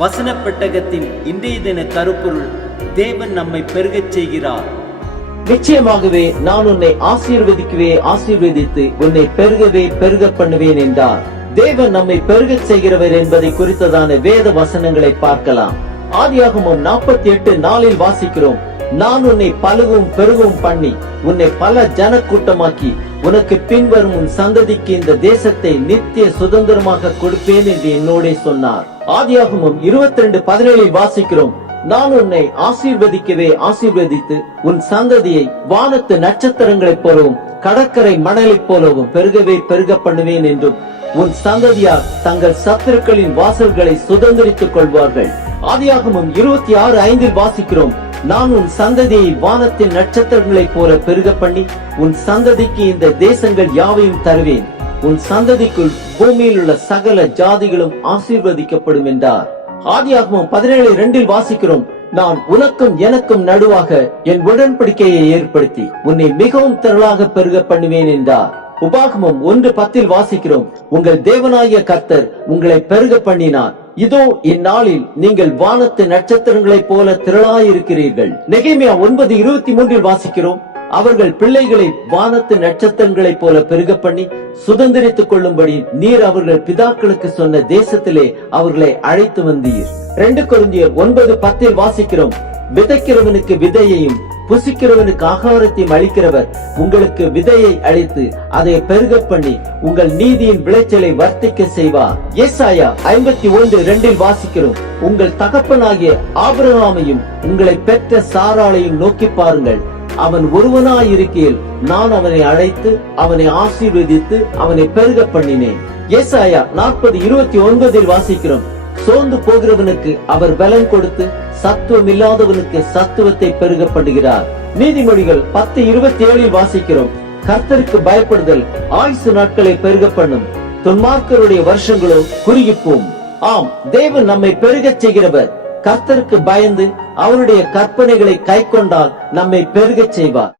வசன பெட்டகத்தின் இன்றைய தின கருப்பொருள் தேவன் நம்மை பெருகச் செய்கிறார். நிச்சயமாகவே நான் உன்னை ஆசீர்வதிக்கவே ஆசீர்வதித்து உன்னை பெருகவே பெருக பண்ணுவேன் என்றார். தேவன் நம்மை பெருக செய்கிறவர் என்பதை குறித்ததான வேத வசனங்களை பார்க்கலாம். ஆதியாகமும் நாற்பத்தி எட்டு நாளில் வாசிக்கிறோம். நான் உன்னை பழுகவும் பெருகவும் பண்ணி உன்னை பல ஜனக்கூட்டமாக்கி உனக்கு பின்வரும் உன் சந்ததிக்கு இந்த தேசத்தை நித்திய சுதந்திரமாக கொடுப்பேன் என்று என்னோடே சொன்னார். ஆதியாகமும் இருபத்தி ரெண்டு பதினேழில் வாசிக்கிறோம். நான் உன்னை ஆசீர்வதிக்கவே ஆசீர்வதித்து உன் சந்ததியை வானத்து நட்சத்திரங்களைப் போலவும் கடற்கரை மணலைப் போலவும் பெருகவே பெருக பண்ணுவேன் என்றும் உன் சந்ததியார் தங்கள் சத்துருக்களின் வாசல்களை சுதந்திரித்துக் கொள்வார்கள். ஆதியாகமும் இருபத்தி ஆறு ஐந்தில் வாசிக்கிறோம். நான் உன் சந்ததியை வானத்தின் நட்சத்திரங்களைப் போல பெருக பண்ணி உன் சந்ததிக்கு இந்த தேசங்கள் யாவையும் தருவேன். உன் சந்ததிக்குள் பூமியில் உள்ள சகல ஜாதிகளும் ஆசீர்வதிக்கப்படும் என்றார். ஆதியாகமம் பதினேழு இரண்டில் வாசிக்கிறோம் நான் உனக்கும் எனக்கும் நடுவாக என் உடன்படிக்கையை ஏற்படுத்தி உன்னை மிகவும் திரளாக பெருக பண்ணுவேன் என்றார். உபாகமம் ஒன்று பத்தில் வாசிக்கிறோம் உங்கள் தேவனாகிய கர்த்தர் உங்களை பெருக பண்ணினார். இதோ இந்நாளில் நீங்கள் வானத்து நட்சத்திரங்களைப் போல திரளாயிருக்கிறீர்கள். நெகைமியா ஒன்பது இருபத்தி மூன்றில் வாசிக்கிறோம் அவர்கள் பிள்ளைகளை வானத்து நட்சத்திரங்களைப் போல பெருக பண்ணி சுதந்திரித்துக் கொள்ளும்படி நீர் அவர்கள் பிதாக்களுக்கு சொன்ன தேசத்திலே அவர்களை அழைத்து வந்தீர். ரெண்டு குருந்தியர் ஒன்பது பத்தில் வாசிக்கிறோம். விதைக்கிறவனுக்கு விதையையும் புசிக்கிறவனுக்கு ஆகாரத்தையும் அளிக்கிறவர் உங்களுக்கு விதையை அளித்து அதை பெருக பண்ணி உங்கள் நீதியின் விளைச்சலை வர்த்திக்க செய்வார். ஏசாயா ஐம்பத்தி ஒன்று இரண்டில் வாசிக்கிறோம். உங்கள் தகப்பனாகிய ஆபிரகாமையும் உங்களை பெற்ற சாராளையும் நோக்கி பாருங்கள். அவன் ஒருவனாயிருக்கேன் நான் அவனை அழைத்து அவனை ஆசீர்வதித்து அவனை பெருக பண்ணினேன். ஏசாயா நாற்பது இருபத்தி ஒன்பதில் வாசிக்கிறோம். சோர்ந்து போகிறவனுக்கு அவர் பலன் கொடுத்து சத்துவம் இல்லாதவனுக்கு சத்துவத்தை பெருக பண்ணுகிறார். நீதிமொழிகள் பத்து இருபத்தி ஏழில் வாசிக்கிறோம். கர்த்தருக்கு பயப்படுதல் ஆயுசு நாட்களை பெருக பண்ணும். துன்மார்க்கருடைய வருஷங்களோ குறுகிப்போம். ஆம் தேவன் நம்மை பெருகச் செய்கிறவர். கர்த்தருக்கு பயந்து அவருடைய கற்பனைகளை கைக்கொண்டால் நம்மை பெருகச் செய்வார்.